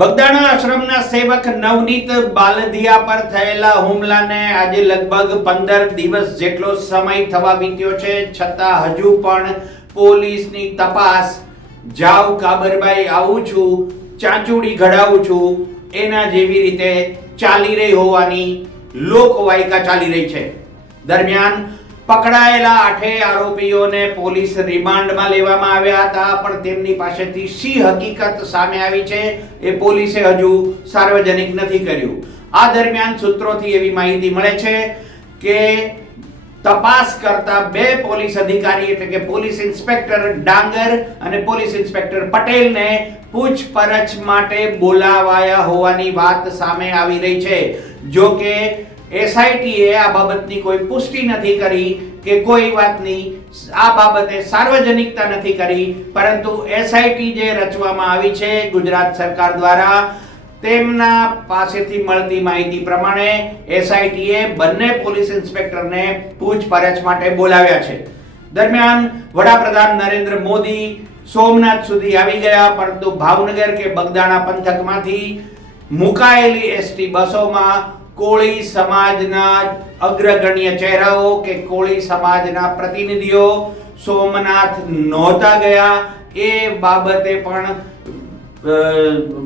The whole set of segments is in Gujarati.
બગદાણા આશ્રમના સેવક નવનીત બાલદિયા પર થયેલા હુમલાને આજે લગભગ 15 દિવસ જેટલો સમય થવા વીત્યો છે, છતાં હજુ પણ પોલીસની તપાસ જાવ કાબરબાઈ આવું છું, ચાંચુડી ઘડાવું છું એના જેવી રીતે ચાલી રહી હોવાની લોકવાયકા ચાલી રહી છે। દરમિયાન પકડાયેલા 8 આરોપીઓને પોલીસ રિમાન્ડમાં લેવામાં આવ્યા હતા, પણ તેમની પાસેથી શી હકીકત સામે આવી છે એ પોલીસે હજુ સાર્વજનિક નથી કર્યું। આ દરમિયાન સૂત્રોથી એવી માહિતી મળે છે કે તપાસ કરતા 2 પોલીસ અધિકારી એટલે કે પોલીસ ઇન્સ્પેક્ટર ડાંગર અને પોલીસ ઇન્સ્પેક્ટર પટેલને પૂછપરછ માટે બોલાવાયા હોવાની વાત સામે આવી રહી છે। જો કે એસઆઈટીએ આ બાબતની કોઈ પુષ્ટિ નથી કરી કે કોઈ વાતની આ બાબતે સાર્વજનિકતા નથી કરી, પરંતુ એસઆઈટી જે રચવામાં આવી છે ગુજરાત સરકાર દ્વારા, તેમના પાસેથી મળતી માહિતી પ્રમાણે એસઆઈટીએ બંને પોલીસ ઇન્સ્પેક્ટરને પૂછપરછ માટે બોલાવ્યા છે। દરમિયાન વડાપ્રધાન નરેન્દ્ર મોદી સોમનાથ સુધી આવી ગયા, પરંતુ ભાવનગર કે બગદાણા પંથકમાંથી મુકાયેલી એસટી બસોમાં કોળી સમાજના અગ્રગણ્ય ચહેરાઓ કે કોળી સમાજના પ્રતિનિધિઓ સોમનાથ નહોતા ગયા। એ બાબતે પણ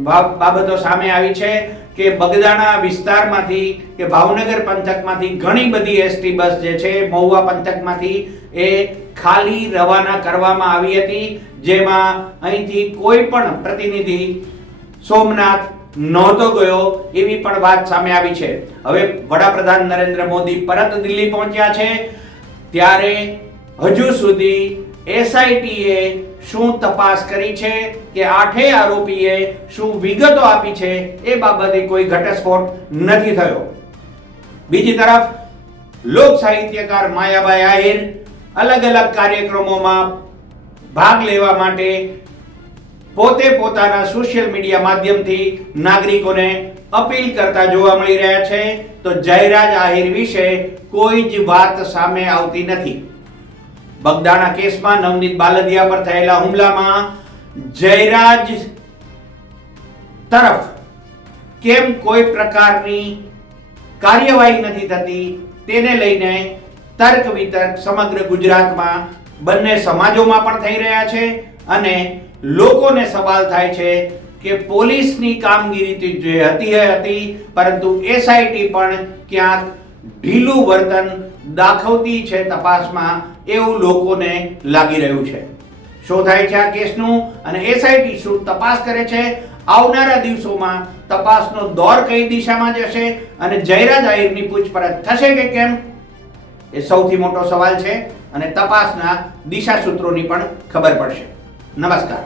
બાબતો સામે આવી છે કે બગદાણા વિસ્તારમાંથી કે ભાવનગર પંથકમાંથી ઘણી બધી એસટી બસ જે છે મહુવા પંથકમાંથી એ ખાલી રવાના કરવામાં આવી હતી, જેમાં અહીંથી કોઈ પણ પ્રતિનિધિ સોમનાથ નહોતો ગયો એવી પણ વાત સામે આવી છે। હવે વડાપ્રધાન નરેન્દ્ર મોદી પરત દિલ્હી પહોંચ્યા છે, ત્યારે હજુ સુધી એસઆઈટીએ શું તપાસ કરી છે કે 8 આરોપીએ શું વિગતો આપી છે એ બાબતે કોઈ ઘટસ્ફોટ નથી થયો। બીજી તરફ લોક સાહિત્યકાર માયાબાઈ આહિર અલગ અલગ કાર્યક્રમોમાં ભાગ લેવા માટે પોતે પોતાના સોશિયલ મીડિયા માધ્યમથી નાગરિકોને અપીલ કરતા જોવા મળી રહ્યા છે, તો જયરાજ આહિર વિશે કોઈ જ વાત સામે આવતી નથી। બગદાણા કેસમાં નવનીત બાલદિયા પર થયેલા હુમલામાં જયરાજ તરફ કેમ કોઈ પ્રકારની કાર્યવાહી નથી થતી તેને લઈને તર્ક વિતર્ક સમગ્ર ગુજરાતમાં બંને સમાજોમાં પણ થઈ રહ્યા છે, અને લોકોને સવાલ થાય છે કે પોલીસની કામગીરી જે હતી, પરંતુ એસઆઈટી પણ ક્યાંક ઢીલું વર્તન દાખવતી છે તપાસમાં, એવું લોકોને લાગી રહ્યું છે। શું થાય છે આ કેસનું અને એસઆઈટી શું તપાસ કરે છે? આવનારા દિવસોમાં તપાસનો દોર કઈ દિશામાં જશે અને જયરાજ આહિરની પૂછપરછ થશે કે કેમ, એ સૌથી મોટો સવાલ છે, અને તપાસના દિશા સૂત્રોની પણ ખબર પડશે। નમસ્કાર।